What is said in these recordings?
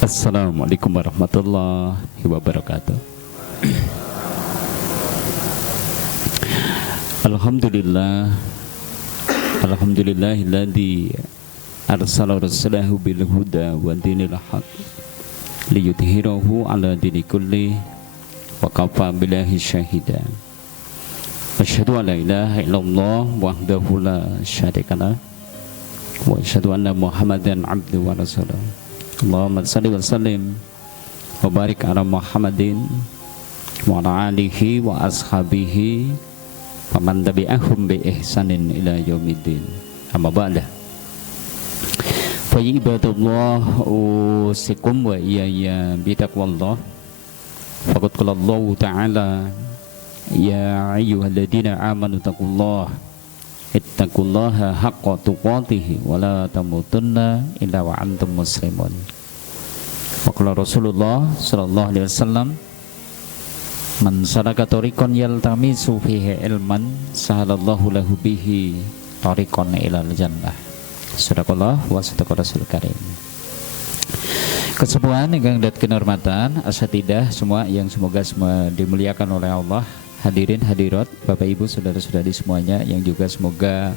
Assalamualaikum warahmatullahi wabarakatuh. Alhamdulillah, alhamdulillahilladzi arsala rasulahu bil huda wa dinil haq liyudhhirahu ala dini kulli wa kafa billahi syahida. Asyhadu an la ilaha illallah wahdahu la syarikalah wa asyhadu anna Muhammadan abduhu wa rasuluh. Allahumma salli wa sallim wa barik ala Muhammadin wa ala alihi wa ashabihi wa man tabi'ahum bi ihsanin ila yaumiddin. Amma ba'da. Fa ibadallah usikum wa iyaya bi taqwallah. Faqad qala Allah ta'ala ya ayyuhalladzina amanu taqullaha ittaqullaha haqqa tuqatih wa la tamutunna illa wa antum muslimun. Wa qala Rasulullah sallallahu alaihi wasallam man salaka tariqan yaltamisu fihi ilman sahalallahu lahu bihi tariqan ilal jannah. Sadaqallah wa sadaqa Rasul Karim. Kesemuan ingkang datken hormatan asatidah semua yang semoga semua dimuliakan oleh Allah. Hadirin hadirat, Bapak Ibu, saudara-saudari semuanya yang juga semoga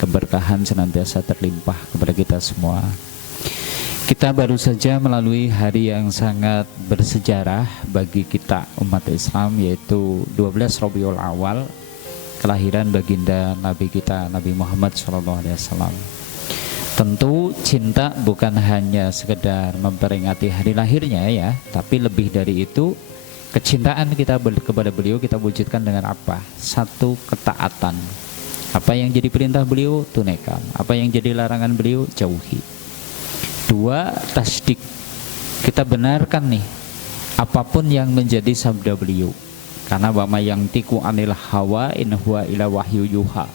keberkahan senantiasa terlimpah kepada kita semua. Kita baru saja melalui hari yang sangat bersejarah bagi kita umat Islam, yaitu 12 Rabiul Awal, kelahiran baginda Nabi kita Nabi Muhammad SAW. Tentu cinta bukan hanya sekedar memperingati hari lahirnya ya, tapi lebih dari itu kecintaan kita kepada beliau kita wujudkan dengan apa? Satu, ketaatan. Apa yang jadi perintah beliau tunaikan, apa yang jadi larangan beliau jauhi. Dua, tasdik. Kita benarkan nih apapun yang menjadi sabda beliau, karena wama yang tiku anil hawa in huwa ila wahyu yuha.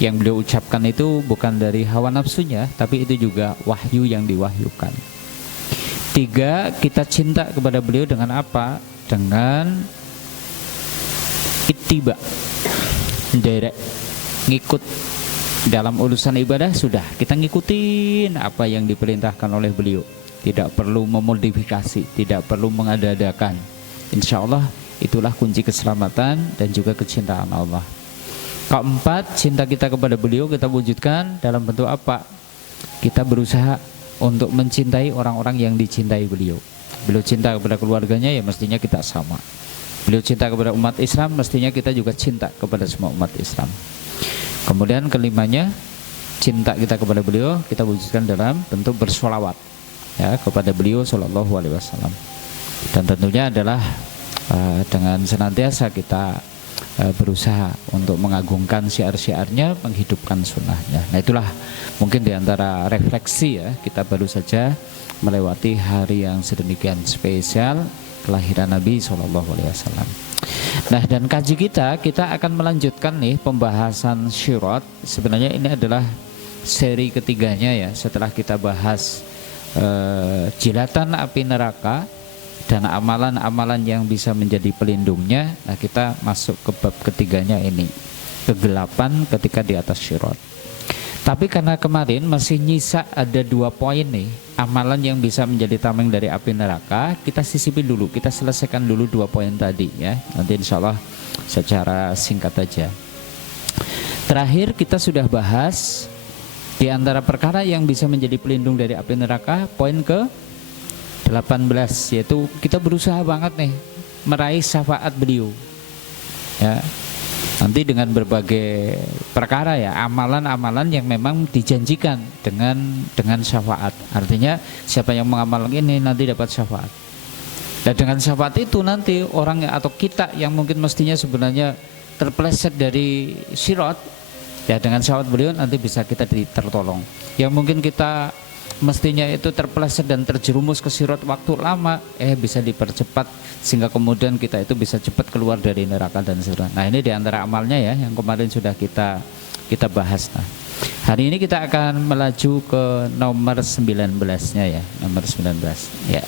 Yang beliau ucapkan itu bukan dari hawa nafsunya, tapi itu juga wahyu yang diwahyukan. Tiga, kita cinta kepada beliau dengan apa? Dengan ittiba, derek, ngikut dalam urusan ibadah. Sudah kita ngikutin apa yang diperintahkan oleh beliau, tidak perlu memodifikasi, tidak perlu mengada-adakan. Insya Allah itulah kunci keselamatan dan juga kecintaan Allah. Keempat, cinta kita kepada beliau kita wujudkan dalam bentuk apa? Kita berusaha untuk mencintai orang-orang yang dicintai beliau. Beliau cinta kepada keluarganya, ya mestinya kita sama. Beliau cinta kepada umat Islam, mestinya kita juga cinta kepada semua umat Islam. Kemudian kelimanya, cinta kita kepada beliau kita wujudkan dalam bentuk bersolawat ya kepada beliau Shallallahu Alaihi Wasallam. Dan tentunya adalah dengan senantiasa kita berusaha untuk mengagungkan syiar-syiarnya, menghidupkan sunnahnya. Nah itulah mungkin diantara refleksi ya, kita baru saja melewati hari yang sedemikian spesial kelahiran Nabi SAW. Nah dan kaji kita akan melanjutkan nih pembahasan syirat. Sebenarnya ini adalah seri ketiganya ya, setelah kita bahas jilatan api neraka dan amalan-amalan yang bisa menjadi pelindungnya. Nah kita masuk ke bab ketiganya ini, kegelapan ketika di atas syirat. Tapi karena kemarin masih nyisa ada 2 poin nih, amalan yang bisa menjadi tameng dari api neraka, kita sisipin dulu, kita selesaikan dulu 2 poin tadi ya. Nanti insya Allah secara singkat aja. Terakhir kita sudah bahas di antara perkara yang bisa menjadi pelindung dari api neraka, poin ke 18, yaitu kita berusaha banget nih meraih syafaat beliau ya. Nanti dengan berbagai perkara ya, amalan-amalan yang memang dijanjikan dengan syafaat. Artinya siapa yang mengamalkan ini nanti dapat syafaat. Dan dengan syafaat itu nanti orang atau kita yang mungkin mestinya sebenarnya terpeleset dari sirat ya, dengan syafaat beliau nanti bisa kita tertolong. Yang mungkin kita mestinya itu terpeleset dan terjerumus ke sirat waktu lama, bisa dipercepat sehingga kemudian kita itu bisa cepat keluar dari neraka dan seterusnya. Nah ini diantara amalnya ya yang kemarin sudah kita bahas. Nah, hari ini kita akan melaju ke nomor 19-nya ya, nomor 19 ya.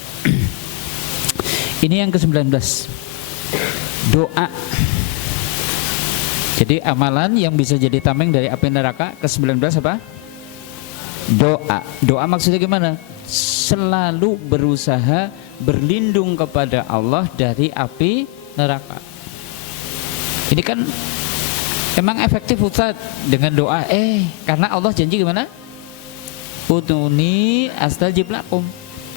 Ini yang ke-19, doa. Jadi amalan yang bisa jadi tameng dari api neraka ke-19 apa? Doa. Doa maksudnya gimana? selalu berusaha berlindung kepada Allah dari api neraka. Ini kan emang efektif Ustaz dengan doa. Karena Allah janji gimana? Ud'uni astajib lakum.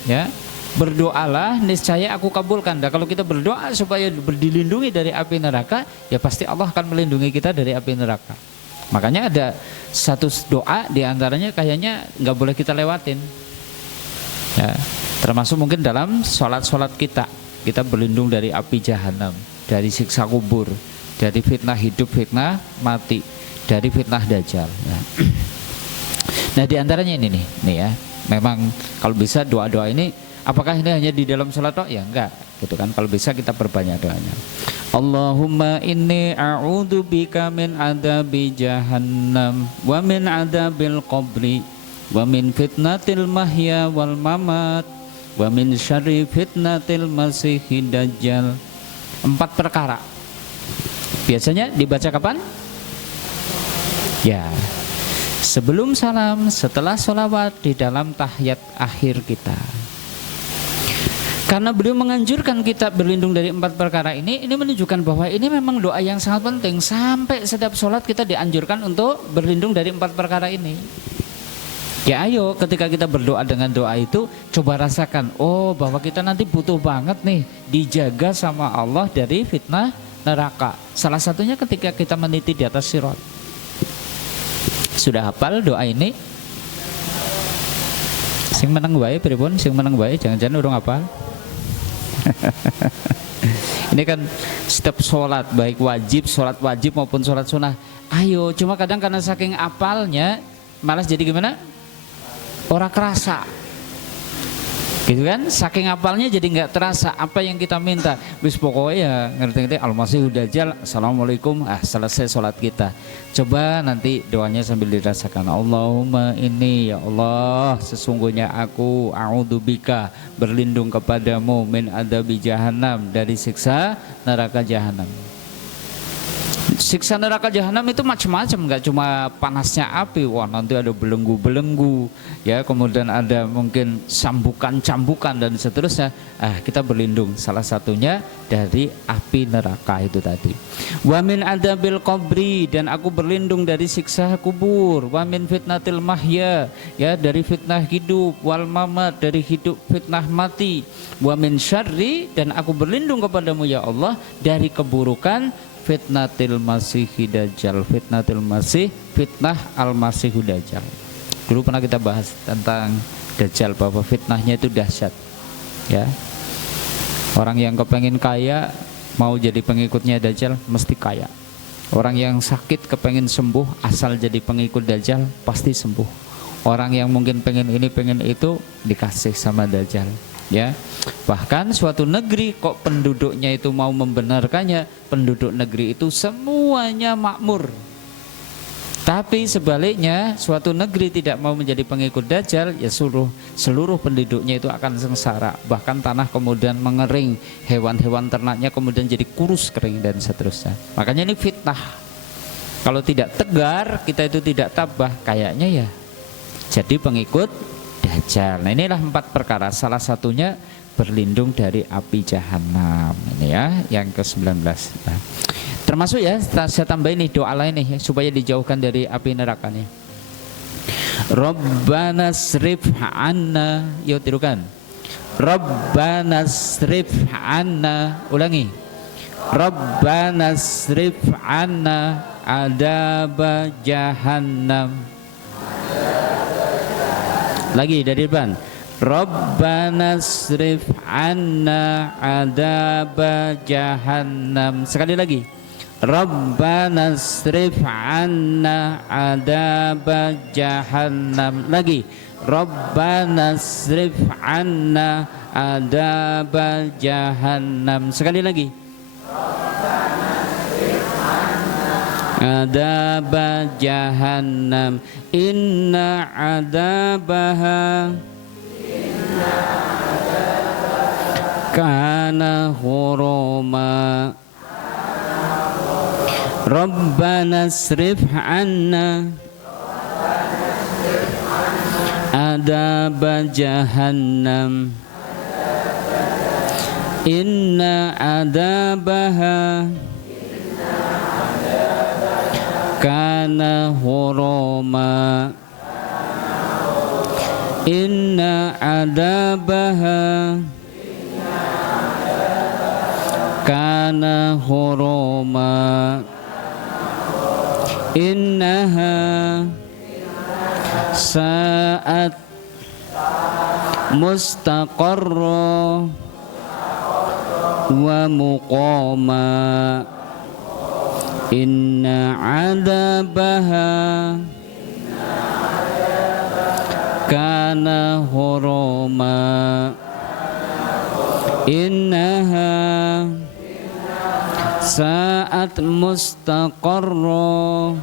Ya, berdoalah niscaya aku kabulkan. Dan kalau kita berdoa supaya dilindungi dari api neraka, ya pasti Allah akan melindungi kita dari api neraka. Makanya ada satu doa diantaranya kayaknya nggak boleh kita lewatin. Ya, termasuk mungkin dalam sholat kita berlindung dari api jahanam, dari siksa kubur, dari fitnah hidup, fitnah mati, dari fitnah dajjal. Ya. Nah diantaranya ini nih ya, memang kalau bisa doa-doa ini, apakah ini hanya di dalam sholat doa? Ya enggak, gitu kan. Kalau bisa kita perbanyak doanya. Allahumma inni a'udzu bika min adzabi jahannam wa min adzabil qabri wa min fitnatil mahya wal mamat wa min syarri fitnatil masihid dajjal. 4 perkara. Biasanya dibaca kapan? Ya, sebelum salam, setelah sholawat, di dalam tahiyat akhir kita. Karena beliau menganjurkan kita berlindung dari 4 perkara ini menunjukkan bahwa ini memang doa yang sangat penting. Sampai setiap sholat kita dianjurkan untuk berlindung dari 4 perkara ini. Ya ayo, ketika kita berdoa dengan doa itu, coba rasakan, oh bahwa kita nanti butuh banget nih dijaga sama Allah dari fitnah neraka. Salah satunya ketika kita meniti di atas sirat. Sudah hafal doa ini? Sing meneng wae pripun? Sing meneng wae jangan-jangan urung hafal. Ini kan setiap sholat, baik wajib, sholat wajib maupun sholat sunnah. Ayo, cuma kadang karena saking apalnya malas jadi gimana? Ora kerasa. Gitu kan, saking apalnya jadi nggak terasa apa yang kita minta. Wis pokoknya ya ngerti-ngerti Al-Masihud Dajjal, assalamualaikum, selesai sholat kita. Coba nanti doanya sambil dirasakan. Allahumma inni, ya Allah, sesungguhnya aku a'udzubika, berlindung kepadamu, min adzabi jahannam, dari siksa neraka jahanam. Siksa neraka jahanam itu macam-macam, nggak cuma panasnya api, wah nanti ada belenggu-belenggu, ya, kemudian ada mungkin cambukan dan seterusnya. Kita berlindung salah satunya dari api neraka itu tadi. Wa min adzabil qabri, dan aku berlindung dari siksa kubur. Wa min fitnatil mahya, ya, dari fitnah hidup, wal mamat, dari hidup fitnah mati. Wa min syarri, dan aku berlindung kepadamu ya Allah dari keburukan fitnatil masihid dajjal. Fitnatil masih, fitnah al-masihud dajjal. Dulu pernah kita bahas tentang dajjal, bahwa fitnahnya itu dahsyat, ya. Orang yang kepengen kaya mau jadi pengikutnya dajjal mesti kaya. Orang yang sakit kepengen sembuh asal jadi pengikut dajjal pasti sembuh. Orang yang mungkin pengen ini pengen itu dikasih sama dajjal, ya. Bahkan suatu negeri kok penduduknya itu mau membenarkannya, penduduk negeri itu semuanya makmur. Tapi sebaliknya suatu negeri tidak mau menjadi pengikut dajjal, ya seluruh penduduknya itu akan sengsara. Bahkan tanah kemudian mengering, hewan-hewan ternaknya kemudian jadi kurus kering dan seterusnya. Makanya ini fitnah. Kalau tidak tegar, kita itu tidak tabah, kayaknya ya jadi pengikut dajjal. Nah inilah 4 perkara, salah satunya berlindung dari api jahanam. Ini ya yang ke-19. Nah, termasuk ya saya tambah ini doa lain nih supaya dijauhkan dari api neraka nih. Rabbana srif anna, yuk tirukan. Rabbana srif anna, ulangi. Rabbana srif anna adaba jahannam. Lagi dari depan. Rabbana srif anna adaba jahannam. Sekali lagi. Rabbana srif anna adaba jahannam. Lagi. Rabbana srif anna adaba jahannam. Sekali lagi. Adaba jahannam. Inna adabaha kana huruma. Rabbana srif anna adab jahannam inna adabaha kana hurama inna adabaha kana hurama innaha sa'at mustaqarra wa muqama inna adabaha kana hurama innaha sa'at mustaqarra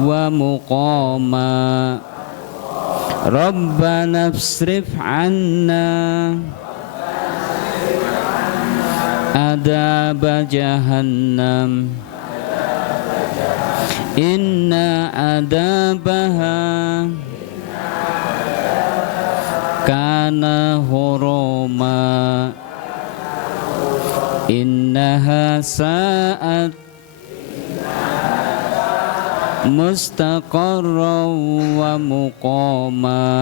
wa muqama Rabbana ifsrif 'anna adab jahannam inna adabaha kana hurama innaha sa'at mustaqarra wa muqama.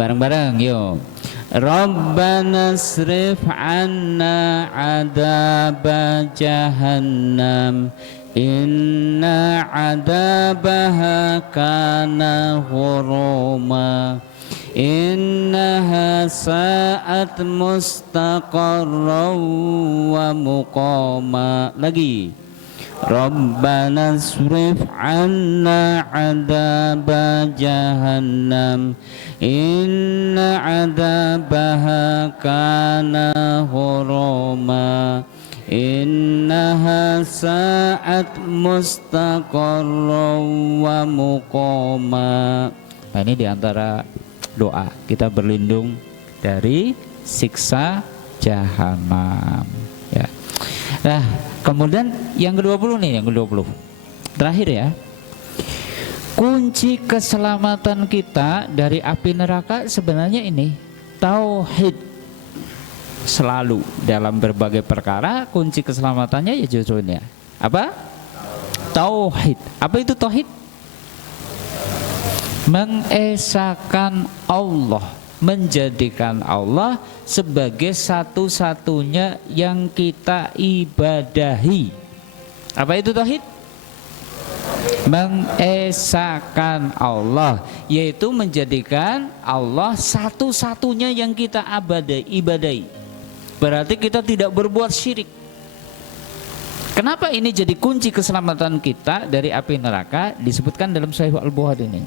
Bareng-bareng yuk. Rabbana asrif 'anna 'adaba jahannam inna 'adabaha kana hurama innaha sa'at mustaqarra wa muqama. Lagi. Rabbana asrif 'anna 'adaba jahannam inna 'adabaha kana hurama innaha sa'at mustaqarra wa muqama. Nah, ini diantara doa kita berlindung dari siksa jahanam ya. Nah, kemudian yang ke-20 nih, yang ke-20 terakhir ya. Kunci keselamatan kita dari api neraka sebenarnya ini tauhid. Selalu dalam berbagai perkara kunci keselamatannya ya justru ini. Apa? Tauhid. Apa itu tauhid? Mengesahkan Allah, menjadikan Allah sebagai satu-satunya yang kita ibadahi. Apa itu tauhid? Mengesahkan Allah, yaitu menjadikan Allah satu-satunya yang kita ibadahi. Berarti kita tidak berbuat syirik. Kenapa ini jadi kunci keselamatan kita dari api neraka? Disebutkan dalam Sahih Al-Bukhari ini.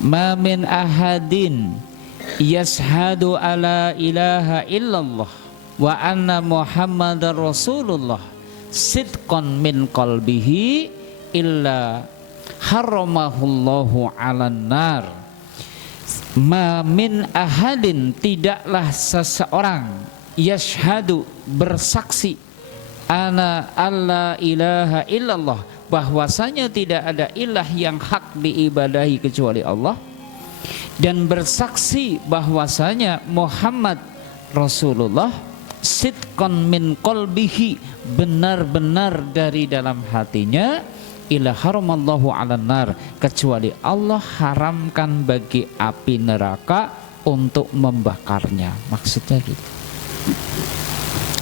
Ma min ahadin yashhadu ala ilaha illallah wa anna muhammadar rasulullah sidqan min qalbihi illa haramahullahu 'alan nar. Ma min ahadin, tidaklah seseorang, yashhadu, bersaksi, ana alla ilaha illallah, bahwasanya tidak ada ilah yang hak diibadahi kecuali Allah, dan bersaksi bahwasanya Muhammad Rasulullah, sidqan min qalbihi, benar-benar dari dalam hatinya, ila haramallahu 'alan nar, kecuali Allah haramkan bagi api neraka untuk membakarnya. Maksudnya gitu.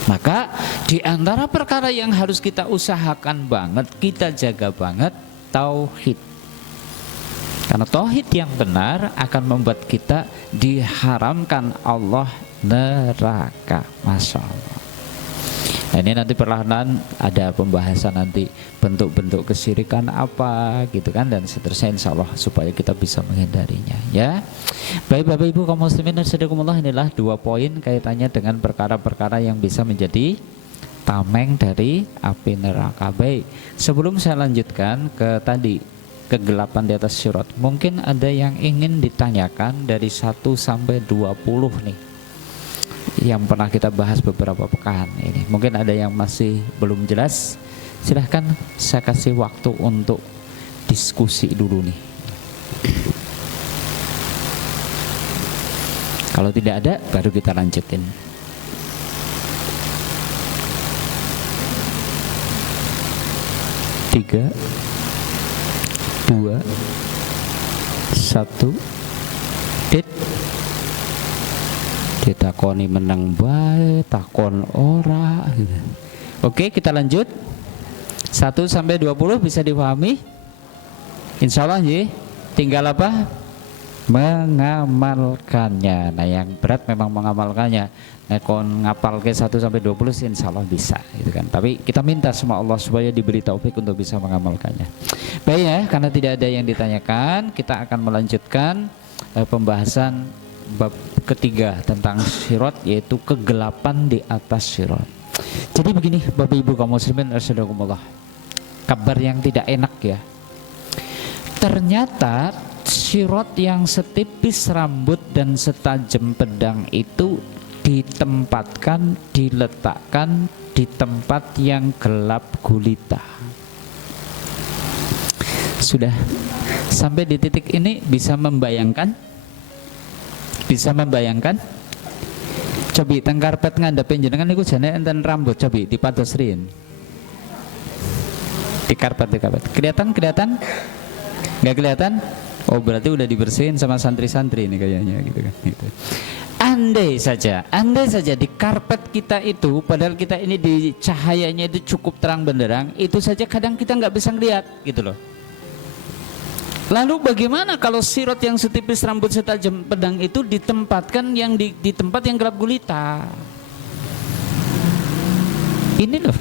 Maka di antara perkara yang harus kita usahakan banget, kita jaga banget, tauhid. Karena tauhid yang benar akan membuat kita diharamkan Allah neraka. Masya Allah. Nah, ini nanti perlahan ada pembahasan nanti bentuk-bentuk kesyirikan apa gitu kan, dan seterusnya, insya Allah, supaya kita bisa menghindarinya ya. Baik Bapak Ibu kaum muslimin rahimakumullah, inilah 2 poin kaitannya dengan perkara-perkara yang bisa menjadi tameng dari api neraka. Baik, sebelum saya lanjutkan ke tadi kegelapan di atas syurat, mungkin ada yang ingin ditanyakan dari 1 sampai 20 nih yang pernah kita bahas beberapa pekan ini. Mungkin ada yang masih belum jelas, silahkan saya kasih waktu untuk diskusi dulu nih. Kalau tidak ada, baru kita lanjutin. Tiga, dua, satu, ditakoni menang bae, takon ora. Oke, kita lanjut. 1 sampai 20 bisa dipahami? Insya Allah ya. Tinggal apa? Mengamalkannya. Nah, yang berat memang mengamalkannya. Nah, kon ngapal ke 1 sampai 20 insya Allah bisa gitu kan. Tapi kita minta sama Allah supaya diberi taufik untuk bisa mengamalkannya. Baik ya, karena tidak ada yang ditanyakan, kita akan melanjutkan pembahasan bab ketiga tentang sirat, yaitu kegelapan di atas sirat. Jadi begini Bapak Ibu kaum muslimin rahimakumullah, kabar yang tidak enak ya. Ternyata sirat yang setipis rambut dan setajam pedang itu diletakkan di tempat yang gelap gulita. Sudah sampai di titik ini bisa membayangkan? Bisa membayangkan? Cobi teng karpet ngandepin jenengan niku jane enten rambut, cobi dipadosrin. Di karpet. Kelihatan? Nggak kelihatan? Oh, berarti udah dibersihin sama santri-santri ini kayaknya gitu kan. Gitu. Andai saja di karpet kita itu, padahal kita ini di cahayanya itu cukup terang benderang, itu saja kadang kita nggak bisa ngeliat gitu loh. Lalu bagaimana kalau sirat yang setipis rambut setajam pedang itu ditempatkan yang di tempat yang gelap gulita? Ini loh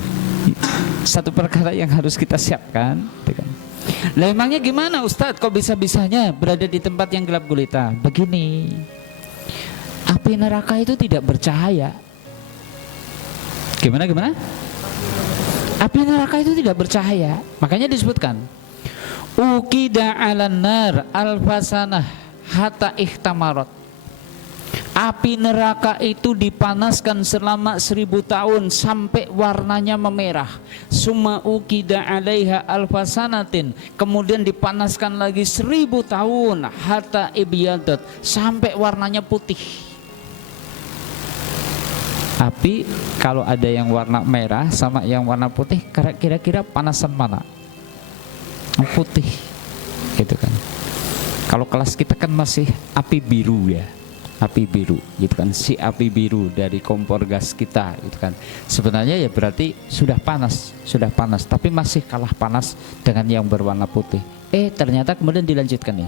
satu perkara yang harus kita siapkan. Lah emangnya gimana Ustadz, kok bisa-bisanya berada di tempat yang gelap gulita? Begini, api neraka itu tidak bercahaya. Gimana? Api neraka itu tidak bercahaya. Makanya disebutkan Ukida 'alan nar alfasanah hatta ihtamarat. Api neraka itu dipanaskan selama 1000 tahun sampai warnanya memerah. Summa ukida 'alaiha alfasanatin, kemudian dipanaskan lagi 1000 tahun hatta ibyadat, sampai warnanya putih. Api kalau ada yang warna merah sama yang warna putih, kira-kira panasan mana? Putih gitu kan. Kalau kelas kita kan masih api biru ya, api biru gitu kan, si api biru dari kompor gas kita gitu kan. Sebenarnya ya berarti sudah panas, tapi masih kalah panas dengan yang berwarna putih. Ternyata kemudian dilanjutkan nih,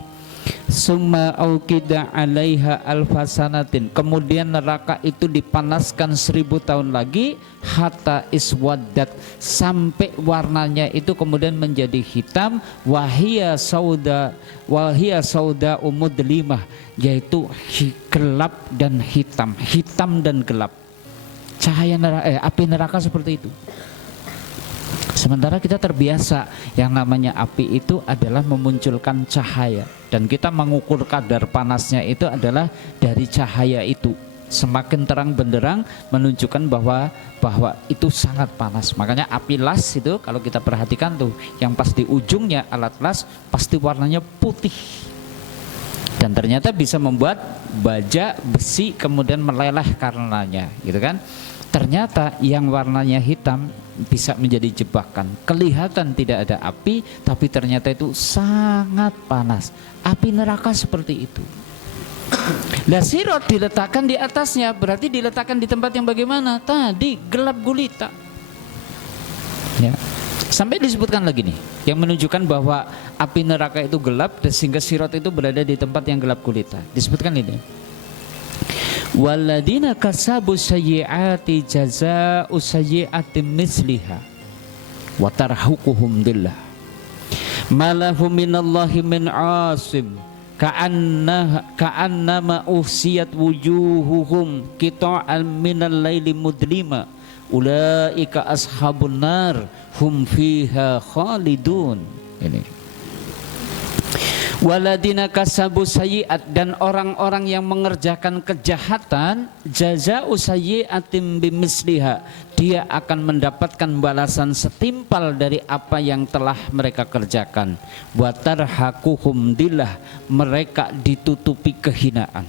summa aukida 'alaiha alfasanatin, kemudian neraka itu dipanaskan 1000 tahun lagi, hatta iswaddat, sampai warnanya itu kemudian menjadi hitam, wahia sauda mudlimah, yaitu gelap dan hitam dan gelap. Cahaya api neraka seperti itu. Sementara kita terbiasa yang namanya api itu adalah memunculkan cahaya, dan kita mengukur kadar panasnya itu adalah dari cahaya itu. Semakin terang benderang menunjukkan bahwa itu sangat panas. Makanya api las itu kalau kita perhatikan tuh, yang pas di ujungnya alat las pasti warnanya putih. Dan ternyata bisa membuat baja besi kemudian meleleh karenanya, gitu kan. Ternyata yang warnanya hitam bisa menjadi jebakan. Kelihatan tidak ada api, tapi ternyata itu sangat panas. Api neraka seperti itu. Nah, sirat diletakkan di atasnya, berarti diletakkan di tempat yang bagaimana? Tadi gelap gulita. Ya. Sampai disebutkan lagi nih, yang menunjukkan bahwa api neraka itu gelap sehingga sirat itu berada di tempat yang gelap gulita. Disebutkan ini. Waladina kasabu sayyiati jazaa'u sayyi'atin misliha wa tarhaquhum dhillah malahum minallahi min asim ka'annama uhsiyat wujuhuhum qita'an minal laili mudlima ulaika ashabun nar hum fiha khalidun. Ini waladina kasabu sayyi'at, dan orang-orang yang mengerjakan kejahatan, jazaa'u sayyi'atin bimisliha, dia akan mendapatkan balasan setimpal dari apa yang telah mereka kerjakan. Wa tarhaquhum dillah, mereka ditutupi kehinaan.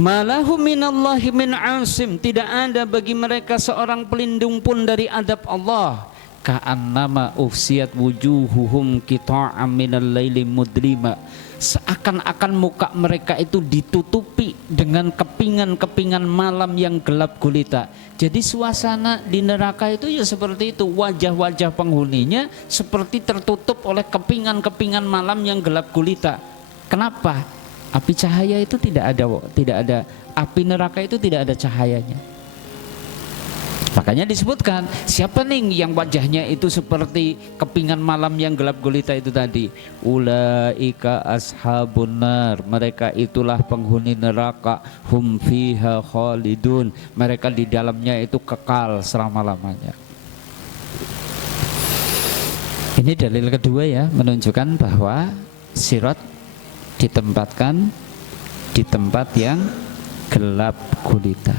Malahum minallahi min asim, tidak ada bagi mereka seorang pelindung pun dari adab Allah. Ka'annama ufsiyat wujuhuhum qita'am minal laili mudlima, seakan-akan muka mereka itu ditutupi dengan kepingan-kepingan malam yang gelap gulita. Jadi suasana di neraka itu ya seperti itu, wajah-wajah penghuninya seperti tertutup oleh kepingan-kepingan malam yang gelap gulita. Kenapa? Api cahaya itu tidak ada, api neraka itu tidak ada cahayanya. Makanya disebutkan, siapa nih yang wajahnya itu seperti kepingan malam yang gelap gulita itu tadi? Ulaika ashabun nar, mereka itulah penghuni neraka. Hum fiha khalidun, mereka di dalamnya itu kekal selama-lamanya. Ini dalil kedua ya, menunjukkan bahwa sirat ditempatkan di tempat yang gelap gulita.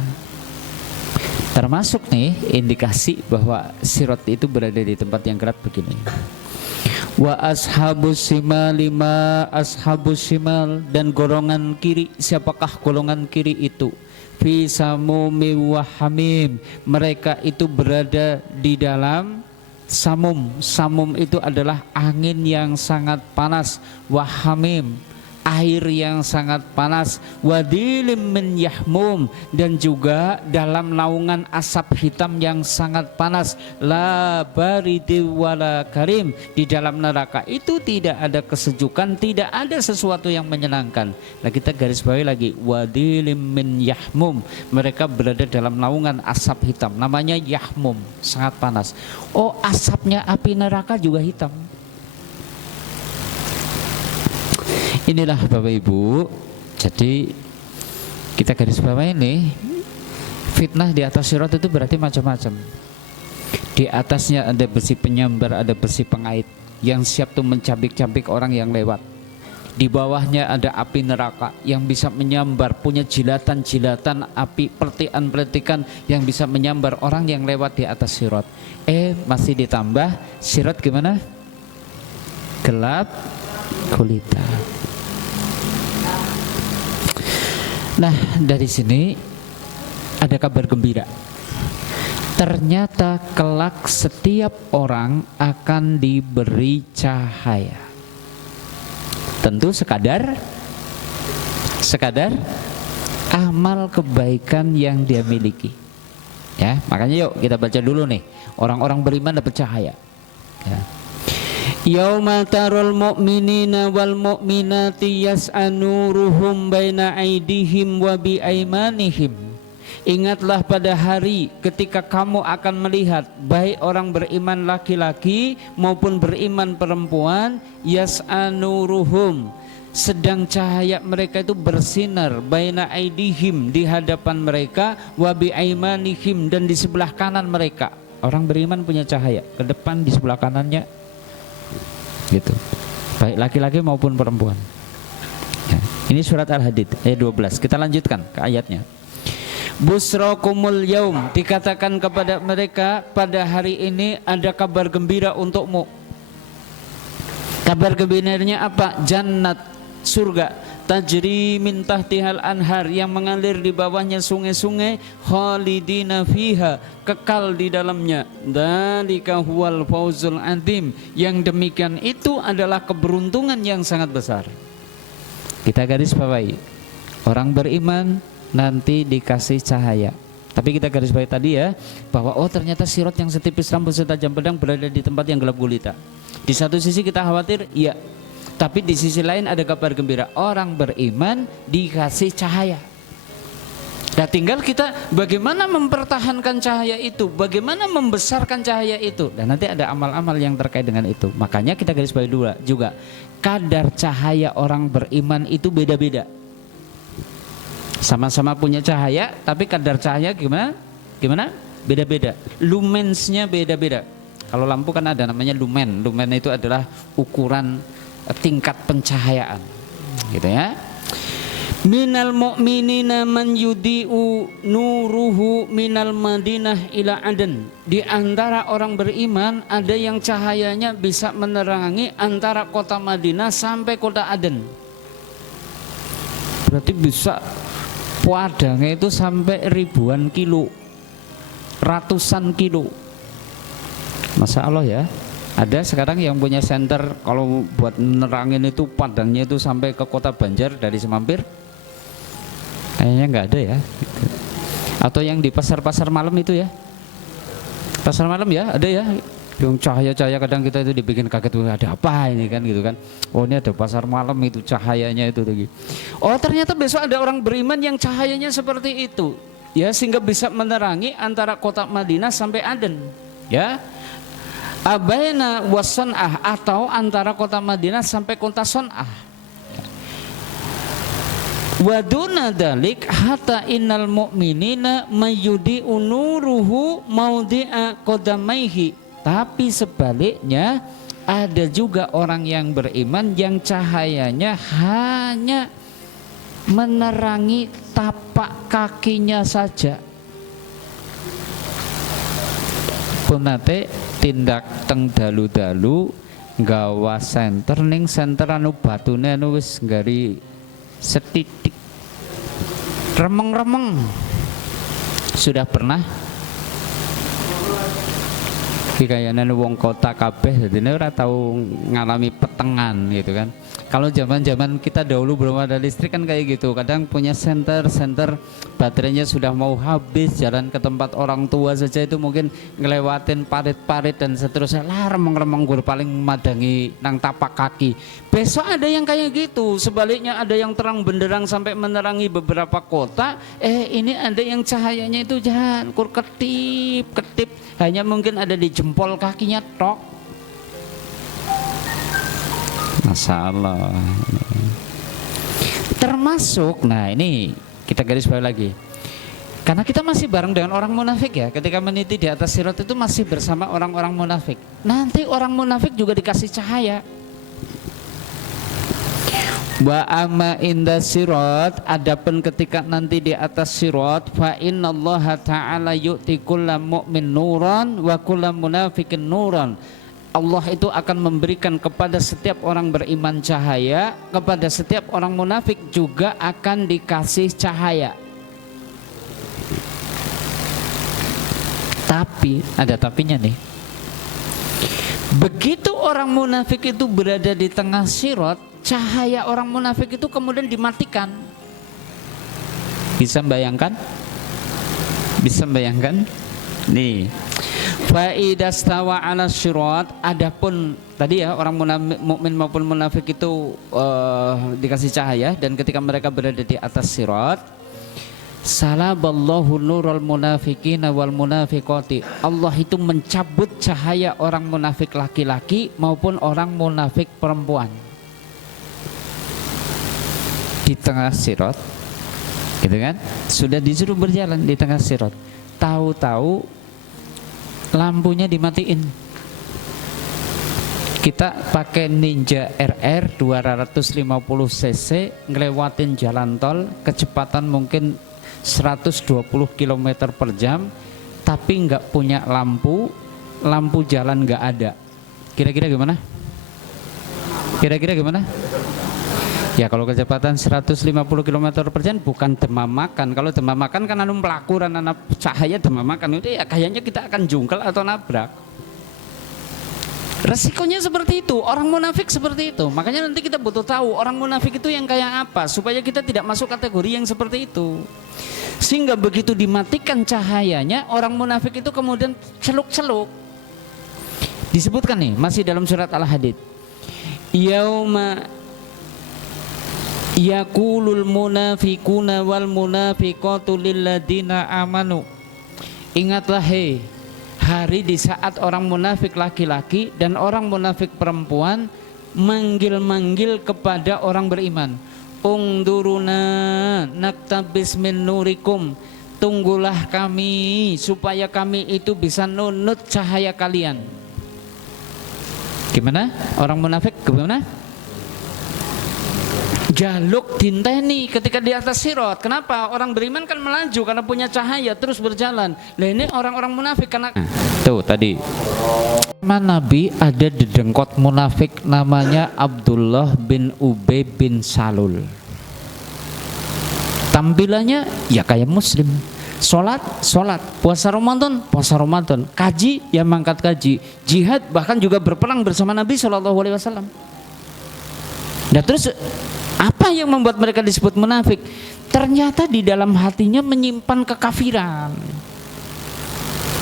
Termasuk nih indikasi bahwa sirat itu berada di tempat yang gelap begini. Wa ashabus shimal lima ashabus shimal, dan golongan kiri, siapakah golongan kiri itu? Fi samumi wa hamim, mereka itu berada di dalam samum. Samum itu adalah angin yang sangat panas, wa hamim, air yang sangat panas, wadilim min yahmum, dan juga dalam naungan asap hitam yang sangat panas. La baridi wala karim, di dalam neraka itu tidak ada kesejukan, tidak ada sesuatu yang menyenangkan. Nah, kita garis bawahi lagi, wadilim min yahmum, mereka berada dalam naungan asap hitam, namanya yahmum, sangat panas. Oh, asapnya api neraka juga hitam. Inilah Bapak Ibu, jadi kita garis bawah ini, fitnah di atas sirat itu berarti macam-macam. Di atasnya ada besi penyambar, ada besi pengait yang siap tuh mencabik-cabik orang yang lewat. Di bawahnya ada api neraka yang bisa menyambar, punya jilatan-jilatan api, pertikan-pertikan yang bisa menyambar orang yang lewat di atas sirat. Masih ditambah sirat gimana? Gelap gulita. Nah, dari sini ada kabar gembira. Ternyata kelak setiap orang akan diberi cahaya. Tentu sekadar amal kebaikan yang dia miliki. Ya, makanya yuk kita baca dulu nih. Orang-orang beriman dapat cahaya. Ya. Yauma tarul mu'minina wal mu'minati yas'a nuruhum baina aydihim wa bi aymanihim. Ingatlah pada hari ketika kamu akan melihat baik orang beriman laki-laki maupun beriman perempuan, yas'a nuruhum, sedang cahaya mereka itu bersinar, baina aydihim, di hadapan mereka, wa bi aymanihim, dan di sebelah kanan mereka. Orang beriman punya cahaya ke depan, di sebelah kanannya, gitu, baik laki-laki maupun perempuan. Ya, ini surat Al-Hadid ayat 12. Kita lanjutkan ke ayatnya. Busrakumul yaum, dikatakan kepada mereka pada hari ini ada kabar gembira untukmu. Kabar gembiranya apa? Jannat, surga, tajri min tahtihal anhar, yang mengalir di bawahnya sungai-sungai, khalidina fiha, kekal di dalamnya. Dzalika huwal fawzul azim, yang demikian itu adalah keberuntungan yang sangat besar. Kita garis bawahi, orang beriman nanti dikasih cahaya. Tapi kita garis bawahi tadi ya, bahwa ternyata sirat yang setipis rambut setajam pedang berada di tempat yang gelap gulita. Di satu sisi kita khawatir, iya, tapi di sisi lain ada kabar gembira, orang beriman dikasih cahaya. Nah, tinggal kita bagaimana mempertahankan cahaya itu, bagaimana membesarkan cahaya itu. Dan nanti ada amal-amal yang terkait dengan itu. Makanya kita garis bawahi juga, kadar cahaya orang beriman itu beda-beda. Sama-sama punya cahaya, tapi kadar cahaya gimana? Beda-beda. Lumensnya beda-beda. Kalau lampu kan ada namanya lumen. Lumen itu adalah ukuran tingkat pencahayaan, gitu ya. minal mu'minina man yudi'u nuruhu minal madinah ila aden. Di antara orang beriman ada yang cahayanya bisa menerangi antara kota Madinah sampai kota Aden. Berarti bisa padangnya itu sampai ribuan kilo, ratusan kilo. Masya Allah ya. Ada sekarang yang punya senter kalau buat menerangin itu padangnya itu sampai ke kota Banjar dari Semampir. Kayaknya nggak ada ya. Atau yang di pasar-pasar malam itu ya. Pasar malam ya, ada ya. Yang cahaya-cahaya kadang kita itu dibikin kaget, ada apa ini kan gitu kan. Oh ini ada pasar malam itu cahayanya itu lagi. Oh ternyata besok ada orang beriman yang cahayanya seperti itu. Ya sehingga bisa menerangi antara kota Madinah sampai Aden. Ya. Abaina wason'ah atau antara kota Madinah sampai kota Son'ah. Waduna dalik hatta innal mu'minina mayudi unuruhu maudi'a qadamaihi. Tapi sebaliknya ada juga orang yang beriman yang cahayanya hanya menerangi tapak kakinya saja. Punate tindak teng dalu-dalu nggawa senter ning senter anu batune anu wis nggari setitik remeng-remeng. Sudah pernah kayaknya wong kota kabeh jadi ora tahu ngalami petengan gitu kan. Kalau zaman-zaman kita dahulu belum ada listrik kan kayak gitu. Kadang punya senter baterainya sudah mau habis, jalan ke tempat orang tua saja itu mungkin ngelewatin parit-parit dan seterusnya. Lah remeng-remeng gur paling madangi nang tapak kaki. Besok ada yang kayak gitu. Sebaliknya ada yang terang benderang sampai menerangi beberapa kota. Ini ada yang cahayanya itu jangan kur ketip hanya mungkin ada di jempol kakinya tok. Masalah. Termasuk, nah ini kita garis bawah lagi. Karena kita masih bareng dengan orang munafik ya. Ketika meniti di atas sirat itu masih bersama orang-orang munafik. Nanti orang munafik juga dikasih cahaya. Wa amma inda sirat, adapun ketika nanti di atas sirat, fa innallaha ta'ala yu'ti kullam mu'min nuran wa kullam munafikin nuran. Allah itu akan memberikan kepada setiap orang beriman cahaya, kepada setiap orang munafik juga akan dikasih cahaya. Tapi, ada tapinya nih. Begitu orang munafik itu berada di tengah sirat, cahaya orang munafik itu kemudian dimatikan. Bisa membayangkan? Bisa membayangkan? Nih. Fa idastawa 'ala syirat, adapun tadi ya orang mukmin maupun munafik itu dikasih cahaya dan ketika mereka berada di atas sirat, salaballahu nurul munafiqin wal munafiqati. Allah itu mencabut cahaya orang munafik laki-laki maupun orang munafik perempuan. Di tengah sirat, gitu kan? Sudah disuruh berjalan di tengah sirat. Tahu-tahu lampunya dimatiin. Kita pakai Ninja RR 250 cc ngelewatin jalan tol kecepatan mungkin 120 km per jam, tapi nggak punya lampu jalan nggak ada. Kira-kira gimana? Kira-kira gimana? Ya kalau kecepatan 150 km per jam bukan demam makan. Kalau demam makan kan anu pelakuran anak cahaya demam makan itu ya kayaknya kita akan jungkel atau nabrak. Resikonya seperti itu. Orang munafik seperti itu. Makanya nanti kita butuh tahu orang munafik itu yang kayak apa supaya kita tidak masuk kategori yang seperti itu. Sehingga begitu dimatikan cahayanya, orang munafik itu kemudian celuk-celuk. Disebutkan nih masih dalam surat Al-Hadid. Yauma yaqulul munafiquna wal munafiqatu lilladina amanu. Ingatlah hari di saat orang munafik laki-laki dan orang munafik perempuan manggil-manggil kepada orang beriman. Ungduruna naktabis min nurikum. Tunggulah kami supaya kami itu bisa nunut cahaya kalian. Gimana? Orang munafik gimana? jaluk dinteni ketika di atas sirat. Kenapa? Orang beriman kan melaju karena punya cahaya terus berjalan. Nah ini orang-orang munafik karena tuh tadi Nabi ada dedengkot munafik namanya Abdullah bin Ubay bin Salul. Tampilannya ya kayak muslim, sholat, puasa Ramadan, kaji, ya mangkat kaji, jihad, bahkan juga berperang bersama Nabi SAW. Nah terus apa yang membuat mereka disebut munafik? Ternyata di dalam hatinya menyimpan kekafiran.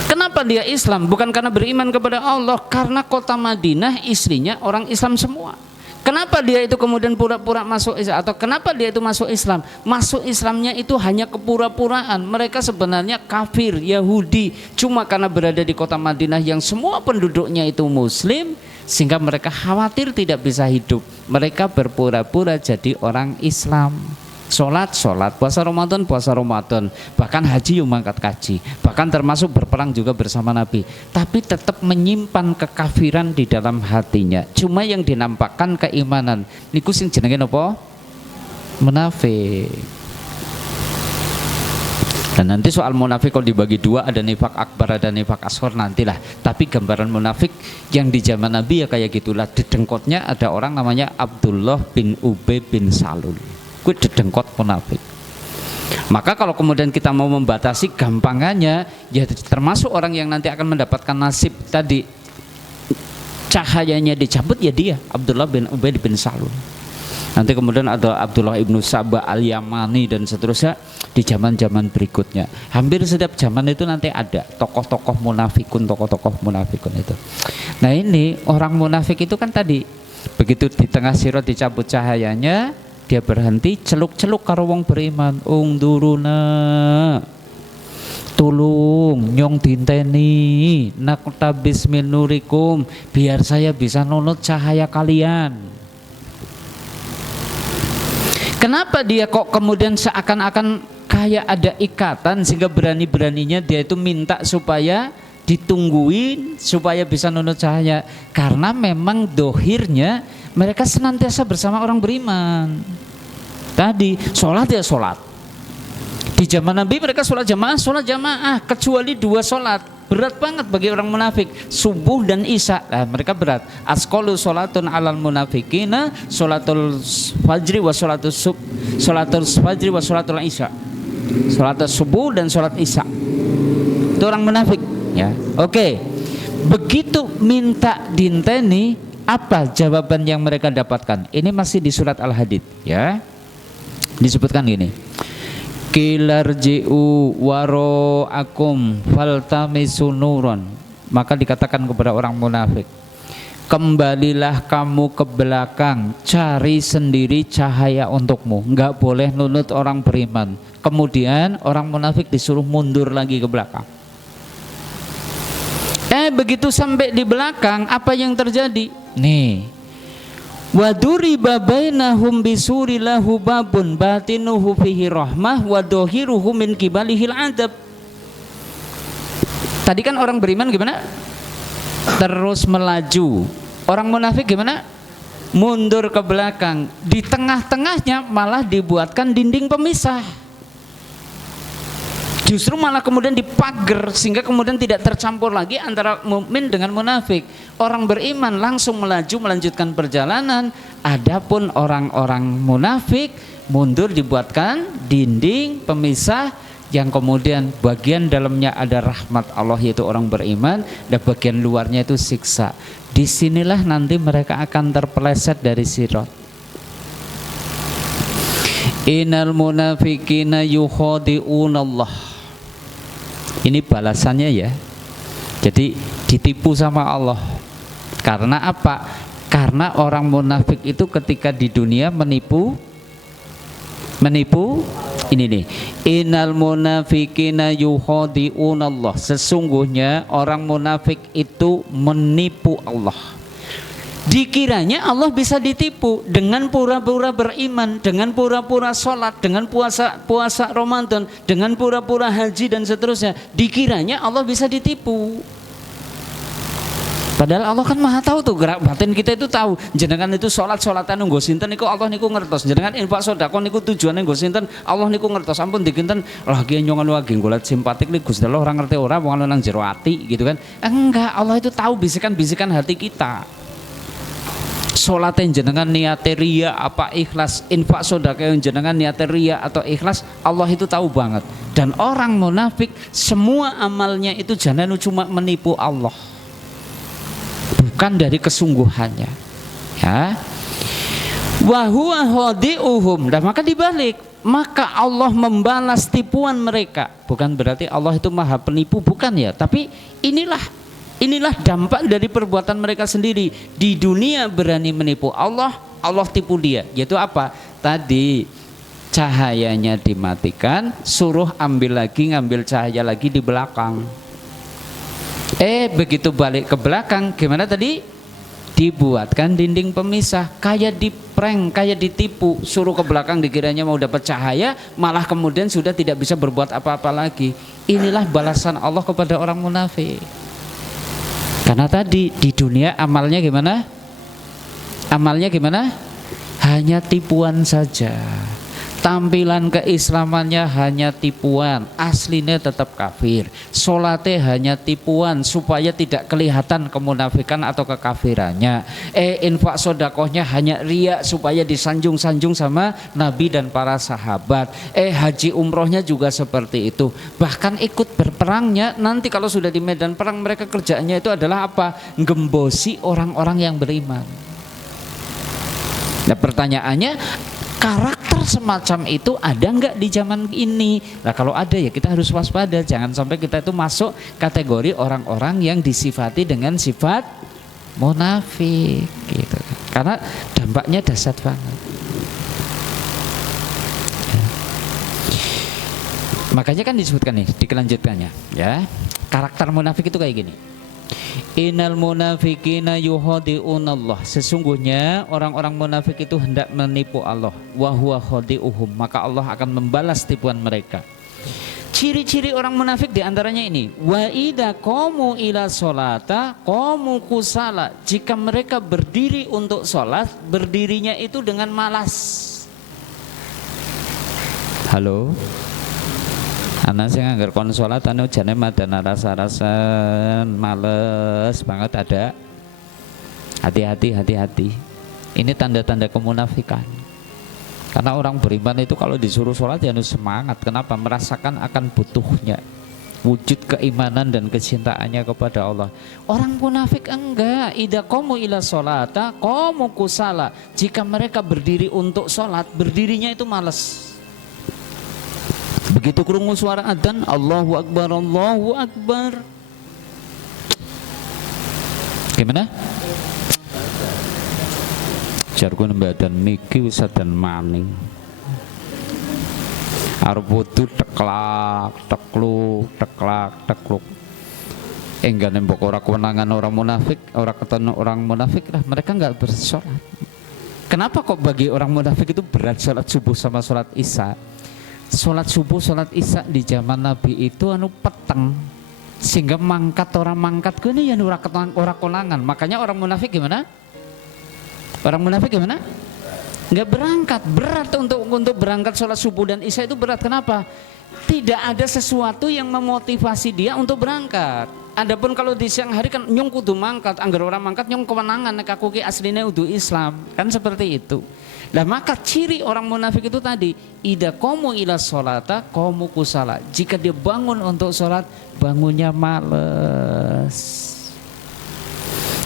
Kenapa dia Islam? Bukan karena beriman kepada Allah, karena kota Madinah istrinya orang Islam semua. Kenapa dia itu kemudian pura-pura masuk Islam? Atau kenapa dia itu masuk Islam? Masuk Islamnya itu hanya kepura-puraan. Mereka sebenarnya kafir, Yahudi. Cuma karena berada di kota Madinah yang semua penduduknya itu muslim, sehingga mereka khawatir tidak bisa hidup. Mereka berpura-pura jadi orang Islam. Sholat, puasa Ramadan, bahkan haji yang mangkat kaji, bahkan termasuk berperang juga bersama Nabi, tapi tetap menyimpan kekafiran di dalam hatinya. Cuma yang dinampakkan keimanan. Niku sing jenenge apa? Munafik. Dan nanti soal munafik kalau dibagi dua, ada nifak akbar, ada nifak asghar, nantilah. Tapi gambaran munafik yang di zaman Nabi ya kayak gitulah. Di dengkotnya ada orang namanya Abdullah bin Ubay bin Salul. Gue dedengkot munafik. Maka kalau kemudian kita mau membatasi gampangannya, ya termasuk orang yang nanti akan mendapatkan nasib tadi cahayanya dicabut, ya dia Abdullah bin Ubay bin Salul. Nanti kemudian ada Abdullah ibnu Sabah al-Yamani dan seterusnya di zaman-zaman berikutnya. Hampir setiap zaman itu nanti ada tokoh-tokoh munafikun itu. Nah ini orang munafik itu kan tadi begitu di tengah sirat dicabut cahayanya, dia berhenti celuk-celuk karo wong beriman, ungduruna, tulung nyong dinteni naktabis min nurikum, biar saya bisa nunut cahaya kalian. Kenapa dia kok kemudian seakan-akan kayak ada ikatan sehingga berani-beraninya dia itu minta supaya ditungguin supaya bisa nunut cahaya? Karena memang dohirnya mereka senantiasa bersama orang beriman. Tadi sholat ya sholat. Di zaman Nabi mereka sholat jamaah, kecuali dua sholat. Berat banget bagi orang munafik, subuh dan isya. Nah, mereka berat. Asqalu sholatun alal munafikina sholatul fajri wa sholatul fajri wa sholatul isya. Sholat subuh dan sholat isya. Itu orang munafik. Ya, oke. Begitu minta dinteni, apa jawaban yang mereka dapatkan? Ini masih di surat Al-Hadid, ya. Disebutkan gini. Kilarji'u wara'akum faltamisu nuron. Maka dikatakan kepada orang munafik, kembalilah kamu ke belakang, cari sendiri cahaya untukmu. Enggak boleh nunut orang beriman. Kemudian orang munafik disuruh mundur lagi ke belakang. Begitu sampai di belakang, apa yang terjadi? Nih, waduriba bainahum bisuri lahu babun batinuhu fihi rahmah wa dhahiruhu min qibalihil adab. Tadi kan orang beriman gimana? Terus melaju. Orang munafik gimana? Mundur ke belakang. Di tengah-tengahnya malah dibuatkan dinding pemisah. Justru malah kemudian dipager sehingga kemudian tidak tercampur lagi antara mukmin dengan munafik. Orang beriman langsung melaju melanjutkan perjalanan. Adapun orang-orang munafik mundur dibuatkan dinding pemisah yang kemudian bagian dalamnya ada rahmat Allah yaitu orang beriman, dan bagian luarnya itu siksa. Disinilah nanti mereka akan terpeleset dari sirat. Innal munafiqina yukhadi'unallah. Ini balasannya ya. Jadi ditipu sama Allah. Karena apa? Karena orang munafik itu ketika di dunia menipu ini nih. Innal munafiqina yukhadi'unallah. Sesungguhnya orang munafik itu menipu Allah. Dikiranya Allah bisa ditipu dengan pura-pura beriman, dengan pura-pura sholat, dengan puasa Ramadan, dengan pura-pura haji dan seterusnya. Dikiranya Allah bisa ditipu. Padahal Allah kan maha tahu tuh, gerak batin kita itu tahu. Jenengan itu sholat-sholatan nggo sinten niku Allah niku ngertos. Jenengan infak sedekah niku tujuane nggo sinten Allah niku ngertos. Ampun dikinten lagi nyongan lagi golek simpatik nih Gusti Allah orang ngerti ora wong nang jero ati gitu kan. Enggak, Allah itu tahu bisikan-bisikan hati kita. Sholat yang jenengan niate ria apa ikhlas, infak sedekah yang jenengan niate ria atau ikhlas, Allah itu tahu banget. Dan orang munafik semua amalnya itu jangan cuma menipu Allah, bukan dari kesungguhannya, ya. Wa huwa khadi'uhum, dan maka dibalik, maka Allah membalas tipuan mereka. Bukan berarti Allah itu maha penipu, bukan ya, tapi inilah dampak dari perbuatan mereka sendiri. Di dunia berani menipu Allah, Allah tipu dia. Yaitu apa? Tadi cahayanya dimatikan, suruh ngambil cahaya lagi di belakang. Begitu balik ke belakang, gimana tadi? Dibuatkan dinding pemisah, kayak diprank, kayak ditipu, suruh ke belakang dikiranya mau dapat cahaya, malah kemudian sudah tidak bisa berbuat apa-apa lagi. Inilah balasan Allah kepada orang munafik. Karena tadi di dunia amalnya gimana? Amalnya gimana? Hanya tipuan saja. Tampilan keislamannya hanya tipuan, aslinya tetap kafir. Sholatnya hanya tipuan supaya tidak kelihatan kemunafikan atau kekafirannya. Infak sodakohnya hanya riya supaya disanjung-sanjung sama Nabi dan para sahabat. Haji umrohnya juga seperti itu. Bahkan ikut berperangnya nanti kalau sudah di medan perang mereka kerjaannya itu adalah apa? Gembosi orang-orang yang beriman. Nah pertanyaannya, karakter semacam itu ada nggak di zaman ini? Nah kalau ada ya kita harus waspada, jangan sampai kita itu masuk kategori orang-orang yang disifati dengan sifat munafik gitu. Karena dampaknya dahsyat banget. Ya. Makanya kan disebutkan nih di kelanjutannya, ya karakter munafik itu kayak gini. Innal munafiqina yukhadi'unallah, sesungguhnya orang-orang munafik itu hendak menipu Allah. Wa huwa khadi'uhum, maka Allah akan membalas tipuan mereka. Ciri-ciri orang munafik diantaranya ini. Wa idza qamu ila sholata qamu kusala, jika mereka berdiri untuk sholat, berdirinya itu dengan malas. Halo, anak sing anggar kon salat anu jane madana rasa-rasan males banget ada. Hati-hati. Ini tanda-tanda kemunafikan. Karena orang beriman itu kalau disuruh sholat ya harus semangat. Kenapa? Merasakan akan butuhnya wujud keimanan dan kecintaannya kepada Allah. Orang munafik enggak. Idza qamu ila sholata qamu kusala, jika mereka berdiri untuk sholat, berdirinya itu malas. Begitu krungu suara adzan, Allahu Akbar, Allahu Akbar. Gimana? Jargon badan niki wisadan maning. Arep wudu teklak, tekluk. Enggak nembok ora kewenangan orang munafik, ora ketemu orang munafik lah, mereka enggak bersolat. Kenapa kok bagi orang munafik itu berat sholat subuh sama sholat isya? Sholat subuh, sholat isya di zaman Nabi itu anu peteng, sehingga mangkat orang mangkat gue ini yang ora konangan. Makanya orang munafik gimana? Orang munafik gimana? Nggak berangkat, berat untuk berangkat sholat subuh dan isya itu berat. Kenapa? Tidak ada sesuatu yang memotivasi dia untuk berangkat. Adapun kalau di siang hari kan nyong kudu mangkat, anggar orang mangkat nyong kewenangan nek aku ki asline udu Islam, kan seperti itu. Nah maka ciri orang munafik itu tadi, idza qamu ila sholata qamu kusala, jika dia bangun untuk sholat bangunnya males.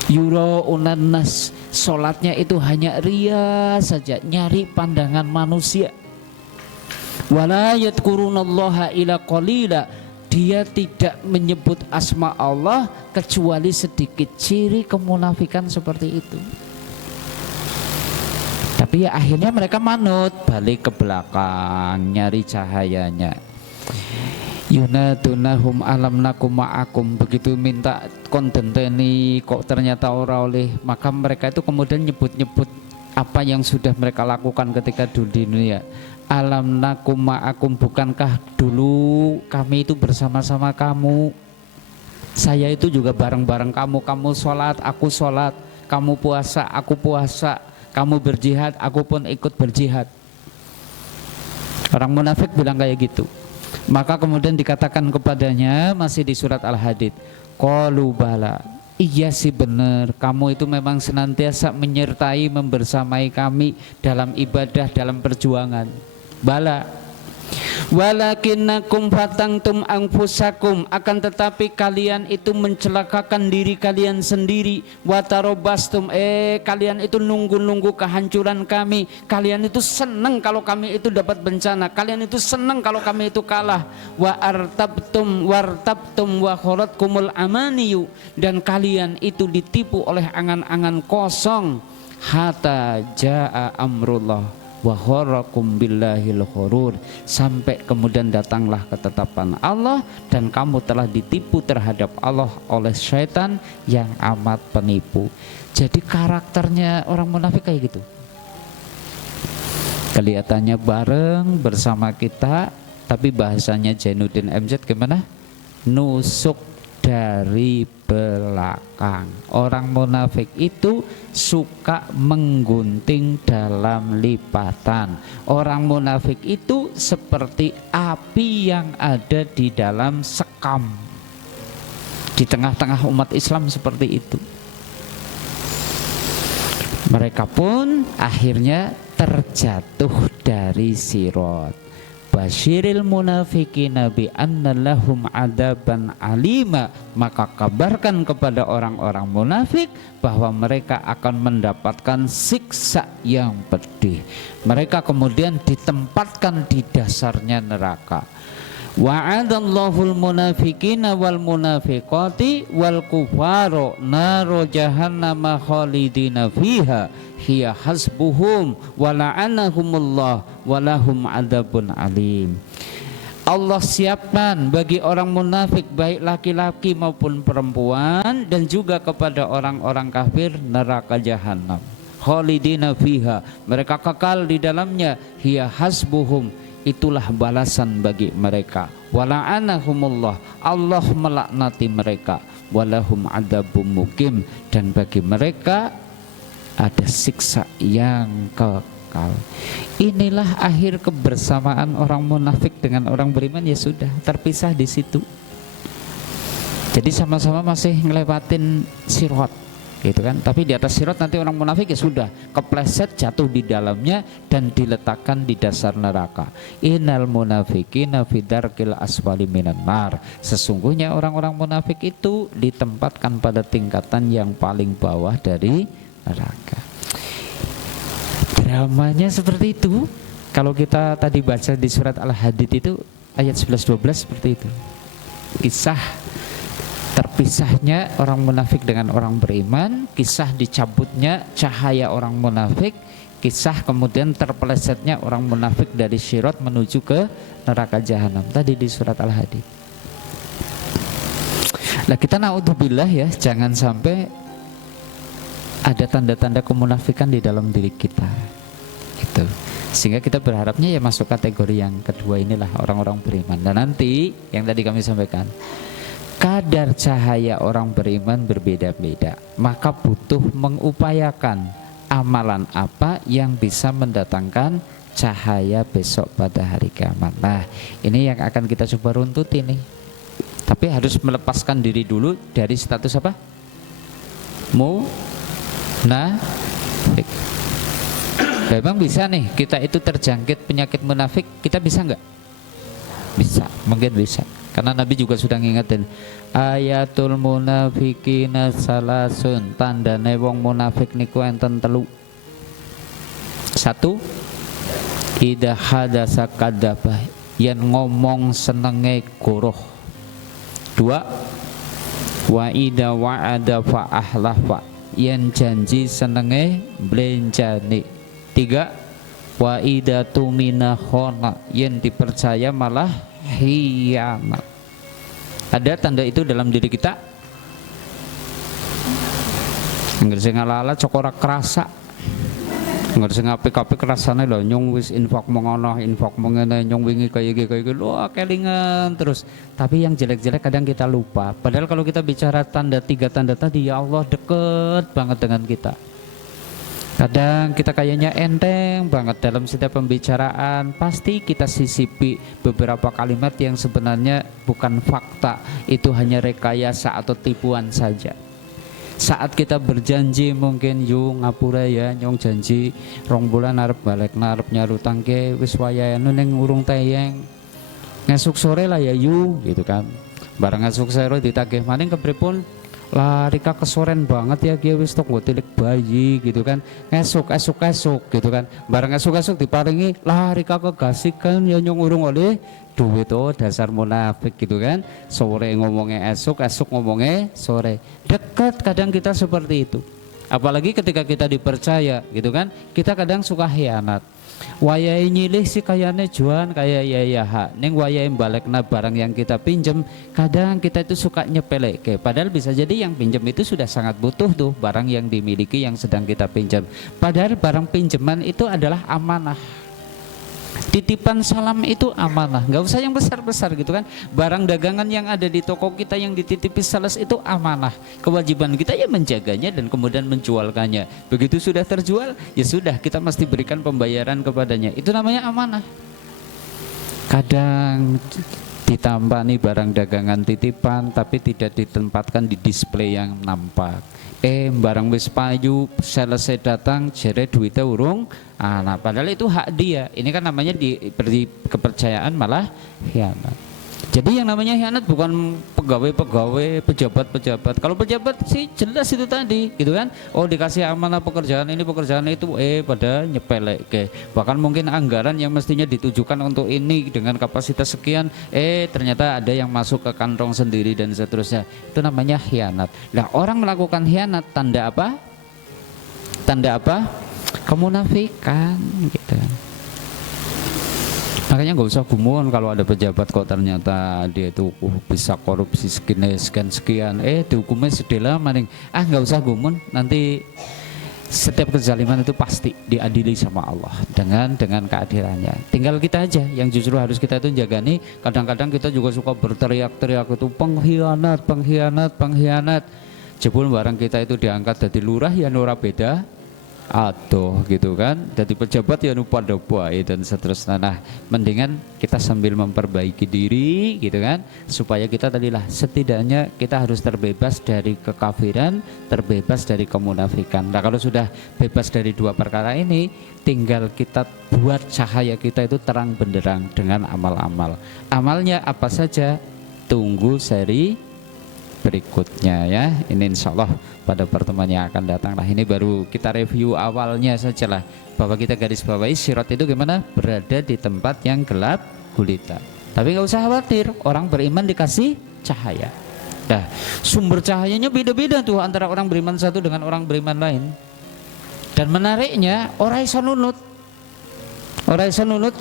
Yura'unan nas, sholatnya itu hanya ria saja, nyari pandangan manusia. Wala yadhkurunallaha ila qalila, dia tidak menyebut asma Allah kecuali sedikit. Ciri kemunafikan seperti itu. Tapi ya akhirnya mereka manut, balik ke belakang, nyari cahayanya. Yunadunahum alam nakum ma'akum, begitu minta kontenteni kok ternyata ora oleh, maka mereka itu kemudian nyebut-nyebut apa yang sudah mereka lakukan ketika di dunia. Alam nakum ma'akum, bukankah dulu kami itu bersama-sama kamu? Saya itu juga bareng-bareng kamu. Kamu sholat, aku sholat. Kamu puasa, aku puasa. Kamu berjihad, aku pun ikut berjihad. Orang munafik bilang kayak gitu. Maka kemudian dikatakan kepadanya, masih di surat Al-Hadid, qalu bala, iya sih benar, kamu itu memang senantiasa menyertai, membersamai kami dalam ibadah, dalam perjuangan. Bala, walakinnakum fatangtum anfusakum, akan tetapi kalian itu mencelakakan diri kalian sendiri. Watarobastum, kalian itu nunggu-nunggu kehancuran kami. Kalian itu senang kalau kami itu dapat bencana. Kalian itu senang kalau kami itu kalah. Wa artabtum wartabtum wa khoratkumul amaniyu, dan kalian itu ditipu oleh angan-angan kosong. Hatta jaa amrullah wa gharakum billahil ghurur, sampai kemudian datanglah ketetapan Allah dan kamu telah ditipu terhadap Allah oleh syaitan yang amat penipu. Jadi karakternya orang munafik kayak gitu. Kelihatannya bareng bersama kita, tapi bahasanya Jainuddin MZ gimana? Nusuk dari belakang. Orang munafik itu suka menggunting dalam lipatan. Orang munafik itu seperti api yang ada di dalam sekam. Di tengah-tengah umat Islam seperti itu. Mereka pun akhirnya terjatuh dari sirat. Basyiril munafiqina bi anna lahum adaban alima, maka kabarkan kepada orang-orang munafik bahwa mereka akan mendapatkan siksa yang pedih. Mereka kemudian ditempatkan di dasarnya neraka. Wa'adallahul munafiqina wal munafiqati wal kufaro naro jahannama khalidina fiha hiya hasbuhum wa la'anahumullah wa lahum adzabun alim. Allah siapkan bagi orang munafik baik laki-laki maupun perempuan dan juga kepada orang-orang kafir neraka jahanam. Khalidina fiha, mereka kekal di dalamnya. Hiya hasbuhum, itulah balasan bagi mereka. Wala'anahumullah, Allah melaknati mereka. Walahum adzabum muqim, dan bagi mereka ada siksa yang kekal. Inilah akhir kebersamaan orang munafik dengan orang beriman, ya sudah terpisah di situ. Jadi sama-sama masih ngelewatin sirat, gitu kan? Tapi di atas sirat nanti orang munafik ya sudah kepleset, jatuh di dalamnya dan diletakkan di dasar neraka. Innal munafiqina fi darkil asfali minan nar. Sesungguhnya orang-orang munafik itu ditempatkan pada tingkatan yang paling bawah dari neraka. Dramanya seperti itu. Kalau kita tadi baca di surat Al-Hadid itu ayat 11-12 seperti itu. Kisah terpisahnya orang munafik dengan orang beriman, kisah dicabutnya cahaya orang munafik, kisah kemudian terpelesetnya orang munafik dari sirat menuju ke neraka jahanam tadi di surat Al-Hadid. Nah, kita naudzubillah ya, jangan sampai ada tanda-tanda kemunafikan di dalam diri kita, gitu. Sehingga kita berharapnya ya masuk kategori yang kedua inilah, orang-orang beriman. Dan nanti yang tadi kami sampaikan, kadar cahaya orang beriman berbeda-beda, maka butuh mengupayakan amalan apa yang bisa mendatangkan cahaya besok pada hari kiamat. Nah, ini yang akan kita coba runtut ini. Tapi harus melepaskan diri dulu dari status apa? Munafik. Memang bisa nih kita itu terjangkit penyakit munafik, kita bisa nggak? Bisa, mungkin bisa. Karena Nabi juga sudah ngingetin, ayatul munafikina salasun, tandane wong munafik niku enten telu. Satu, idza hadasa kadzaba, yen ngomong senenge goroh. Dua, wa idza wa'ada fa ahlafa, yen janji senenge blenjani. Tiga, wa idza tumina khona, yen dipercaya malah hianat. Ada tanda itu dalam diri kita? Nggak sing ala-ala cokora kerasa, Nggak sing apik-apik rasane lho nyong wis infak mengono, infak mengene, nyong wingi kaya iki wah kelingan terus. Tapi yang jelek-jelek kadang kita lupa. Padahal kalau kita bicara tiga tanda tadi, ya Allah deket banget dengan kita. Kadang kita kayaknya enteng banget dalam setiap pembicaraan, pasti kita sisipi beberapa kalimat yang sebenarnya bukan fakta, itu hanya rekayasa atau tipuan saja. Saat kita berjanji mungkin yuk ngapura ya nyong janji 2 bulan arep balik arep nyarutang ke wis wayahane ning urung teyeng ngesuk sore lah ya yuk gitu kan. Barang ngesuk sore ditagih maning kepripun lah Rika kesoren banget ya kia wis tok tilik bayi gitu kan. Esuk gitu kan. Barang esuk diparingi lah Rika kegasikan ya nyong urung oleh duit. Oh dasar munafik gitu kan. Sore ngomongnya esuk ngomongnya sore. Dekat kadang kita seperti itu. Apalagi ketika kita dipercaya gitu kan. Kita kadang suka khianat. Wayai nyilih si kayane juan kaya ya neng wayai balekna barang yang kita pinjem, kadang kita itu suka nyepelek. Padahal bisa jadi yang pinjam itu sudah sangat butuh tuh barang yang dimiliki yang sedang kita pinjam. Padahal barang pinjaman itu adalah amanah. Titipan salam itu amanah, nggak usah yang besar-besar gitu kan. Barang dagangan yang ada di toko kita yang dititipi sales itu amanah. Kewajiban kita ya menjaganya dan kemudian menjualkannya. Begitu sudah terjual, ya sudah kita mesti berikan pembayaran kepadanya. Itu namanya amanah. Kadang ditambah nih barang dagangan titipan tapi tidak ditempatkan di display yang nampak. Barang wis payu selesai datang jere duitnya urung nah padahal itu hak dia. Ini kan namanya diberi kepercayaan malah khianat. Jadi yang namanya khianat bukan pegawai-pegawai, pejabat-pejabat. Kalau pejabat sih jelas itu tadi gitu kan. Oh dikasih amanah pekerjaan ini pekerjaan itu pada nyepelek bahkan mungkin anggaran yang mestinya ditujukan untuk ini dengan kapasitas sekian ternyata ada yang masuk ke kantong sendiri dan seterusnya. Itu namanya khianat. Nah orang melakukan khianat tanda apa? Tanda apa? Kemunafikan gitu. Makanya nggak usah gumun kalau ada pejabat kok ternyata dia itu bisa korupsi sekian dihukumnya sedela maning nggak usah gumun, nanti setiap kezaliman itu pasti diadili sama Allah dengan keadilannya. Tinggal kita aja yang justru harus kita itu jaga nih. Kadang-kadang kita juga suka berteriak-teriak itu pengkhianat. Jebul barang kita itu diangkat dari lurah ya ora beda aduh gitu kan, jadi pejabat ya lupa dopai dan seterusnya. Nah mendingan kita sambil memperbaiki diri gitu kan, supaya kita tadilah setidaknya kita harus terbebas dari kekafiran, terbebas dari kemunafikan. Nah kalau sudah bebas dari dua perkara ini, tinggal kita buat cahaya kita itu terang benderang dengan amal-amal. Amalnya apa saja? Tunggu seri berikutnya ya. Ini insya Allah pada pertemuan yang akan datang. Nah ini baru kita review awalnya saja lah, bahwa kita garis bawahi sirat itu gimana? Berada di tempat yang gelap gulita. Tapi nggak usah khawatir, orang beriman dikasih cahaya. Nah sumber cahayanya beda-beda tuh antara orang beriman satu dengan orang beriman lain. Dan menariknya orang iso nunut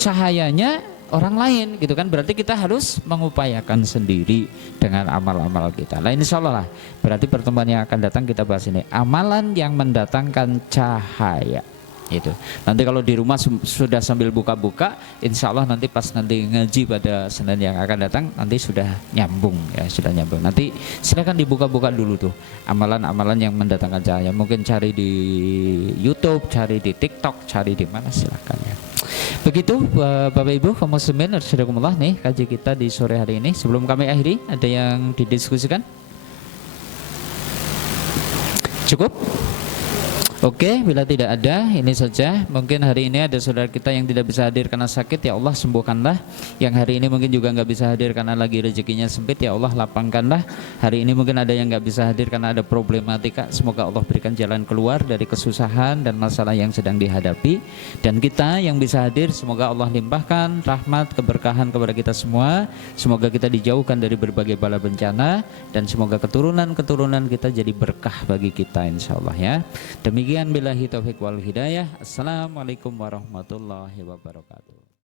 cahayanya orang lain gitu kan. Berarti kita harus mengupayakan sendiri dengan amal-amal kita. Nah insya Allah lah, berarti pertemuan yang akan datang kita bahas ini amalan yang mendatangkan cahaya itu. Nanti kalau di rumah sudah sambil buka-buka, insya Allah nanti pas nanti ngaji pada Senin yang akan datang nanti sudah nyambung ya, sudah nyambung. Nanti silakan dibuka-buka dulu tuh amalan-amalan yang mendatangkan cahaya. Mungkin cari di YouTube, cari di TikTok, cari di mana silakan ya. Begitu Bapak Ibu kaum muslimin rahimakumullah nih kaji kita di sore hari ini. Sebelum kami akhiri, ada yang didiskusikan? Cukup? Oke, bila tidak ada, ini saja. Mungkin hari ini ada saudara kita yang tidak bisa hadir karena sakit, ya Allah sembuhkanlah. Yang hari ini mungkin juga nggak bisa hadir karena lagi rezekinya sempit, ya Allah lapangkanlah. Hari ini mungkin ada yang nggak bisa hadir karena ada problematika. Semoga Allah berikan jalan keluar dari kesusahan dan masalah yang sedang dihadapi. Dan kita yang bisa hadir, semoga Allah limpahkan rahmat, keberkahan kepada kita semua. Semoga kita dijauhkan dari berbagai bala bencana, dan semoga keturunan-keturunan kita jadi berkah bagi kita insya Allah ya. Demikian billahi taufiq wal hidayah. Assalamualaikum warahmatullahi wabarakatuh.